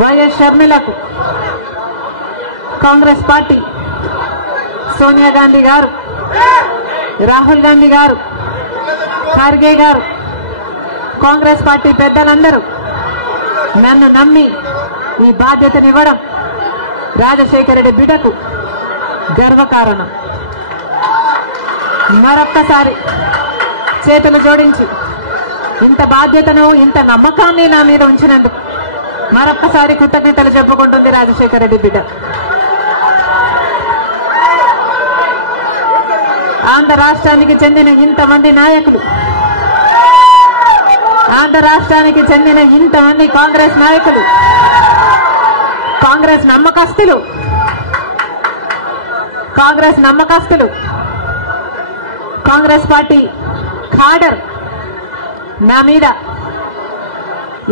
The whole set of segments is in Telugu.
వైఎస్ షర్మిలకు కాంగ్రెస్ పార్టీ సోనియా గాంధీ గారు, రాహుల్ గాంధీ గారు, ఖార్గే గారు, కాంగ్రెస్ పార్టీ పెద్దలందరూ నన్ను నమ్మి ఈ బాధ్యతనివ్వడం రాజశేఖర రెడ్డి బిడ్డకు గర్వకారణం. మరొక్కసారి చేతులు జోడించి ఇంత బాధ్యతను, ఇంత నమ్మకాన్ని నా మీద ఉంచినందుకు మరొక్కసారి కృతజ్ఞతలు చెప్పుకుంటుంది రాజశేఖర రెడ్డి బిడ్డ. ఆంధ్ర రాష్ట్రానికి చెందిన ఇంతమంది నాయకులు, ఆంధ్ర రాష్ట్రానికి చెందిన ఇంతమంది కాంగ్రెస్ నాయకులు, కాంగ్రెస్ నమ్మకస్తులు, కాంగ్రెస్ పార్టీ ఖాడర్ నా మీద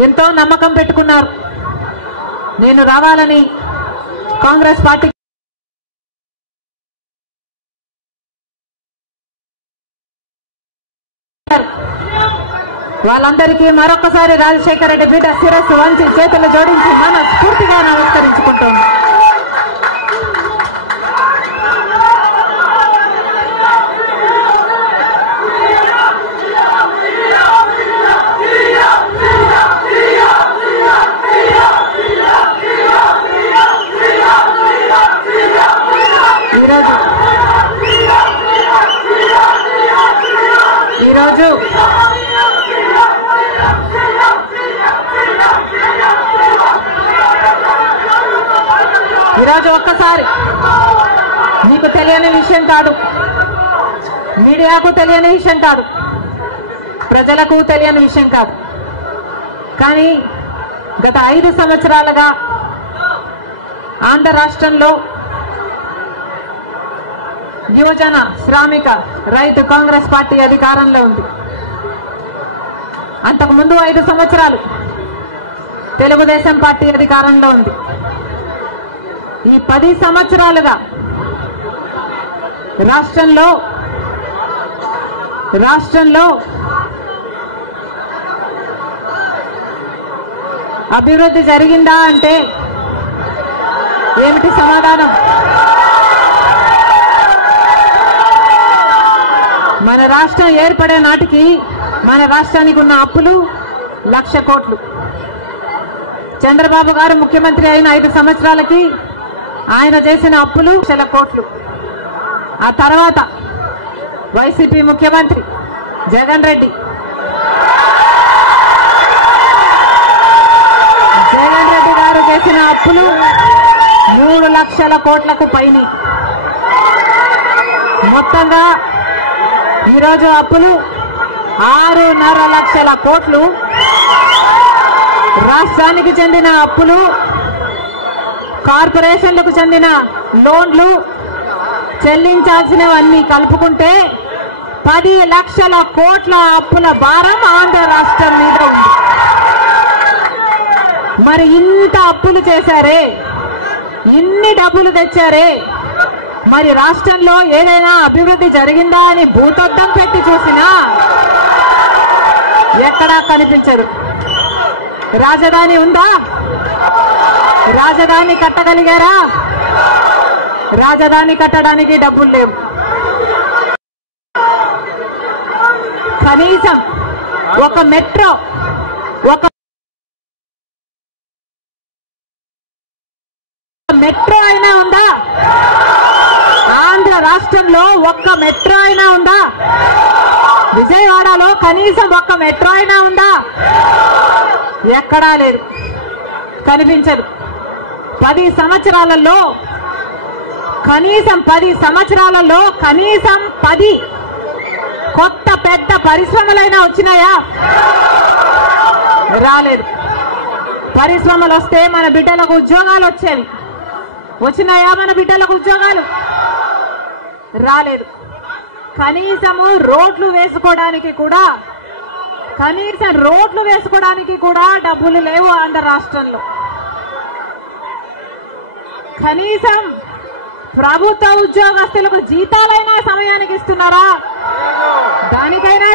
ఎంతో నమ్మకం పెట్టుకున్నారు. నేను రావాలని కాంగ్రెస్ పార్టీ వాళ్ళందరికీ మరొకసారి రాజశేఖర రెడ్డి బిడ్డ శిరస్సు వంచి చేతులు జోడించి మనస్ఫూర్తిగా నమస్కరించుకుంటోంది. ఈరోజు ఒక్కసారి మీకు తెలియని విషయం కాదు, మీడియాకు తెలియని విషయం కాదు, ప్రజలకు తెలియని విషయం కాదు. కానీ గత 5 సంవత్సరాలుగా ఆంధ్ర రాష్ట్రంలో యువజన, శ్రామిక, రైతు కాంగ్రెస్ పార్టీ అధికారంలో ఉంది. అంతకుముందు 5 సంవత్సరాలు తెలుగుదేశం పార్టీ అధికారంలో ఉంది. ఈ 10 సంవత్సరాలుగా రాష్ట్రంలో అభివృద్ధి జరిగిందా అంటే ఏమిటి సమాధానం? మన రాష్ట్రం ఏర్పడే నాటికి మన రాష్ట్రానికి ఉన్న అప్పులు 1,00,000 కోట్లు. చంద్రబాబు గారు ముఖ్యమంత్రి అయిన 5 సంవత్సరాలకి ఆయన చేసిన అప్పులు 1,00,000 కోట్లు. ఆ తర్వాత వైసీపీ ముఖ్యమంత్రి జగన్ రెడ్డి గారు చేసిన అప్పులు 3,00,000 కోట్లకు పైన. మొత్తంగా ఈరోజు అప్పులు 6,500,000 కోట్లు. రాష్ట్రానికి చెందిన అప్పులు, కార్పొరేషన్లకు చెందిన లోన్లు, చెల్లించాల్సినవన్నీ కలుపుకుంటే 10,00,000 కోట్ల అప్పుల భారం ఆంధ్ర రాష్ట్రం మీద ఉంది. మరి ఇంత అప్పులు చేశారే, ఇన్ని డబ్బులు తెచ్చారే, మరి రాష్ట్రంలో ఏదైనా అభివృద్ధి జరిగిందా అని భూతద్దం పెట్టి చూసినా ఎక్కడా కనిపించదు. రాజధాని ఉందా? రాజధాని కట్టగలిగారా? రాజధాని కట్టడానికి డబ్బులు లేవు. కనీసం ఒక మెట్రో అయినా ఉందా? ఆంధ్ర రాష్ట్రంలో ఒక్క మెట్రో అయినా ఉందా? విజయవాడలో కనీసం ఒక్క మెట్రో అయినా ఉందా? ఎక్కడా లేదు, కనిపించదు. 10 సంవత్సరాలలో కనీసం 10 కొత్త పెద్ద పరిశ్రమలైనా వచ్చినాయా? రాలేదు. పరిశ్రమలు వస్తే మన బిడ్డలకు ఉద్యోగాలు వచ్చేవి. వచ్చినాయా మన బిడ్డలకు ఉద్యోగాలు? రాలేదు. కనీసం రోడ్లు వేసుకోవడానికి కూడా డబ్బులు లేవు ఆంధ్ర రాష్ట్రంలో. కనీసం ప్రభుత్వ ఉద్యోగస్తులకు జీతాలైనా సమయానికి ఇస్తున్నారా? దానికైనా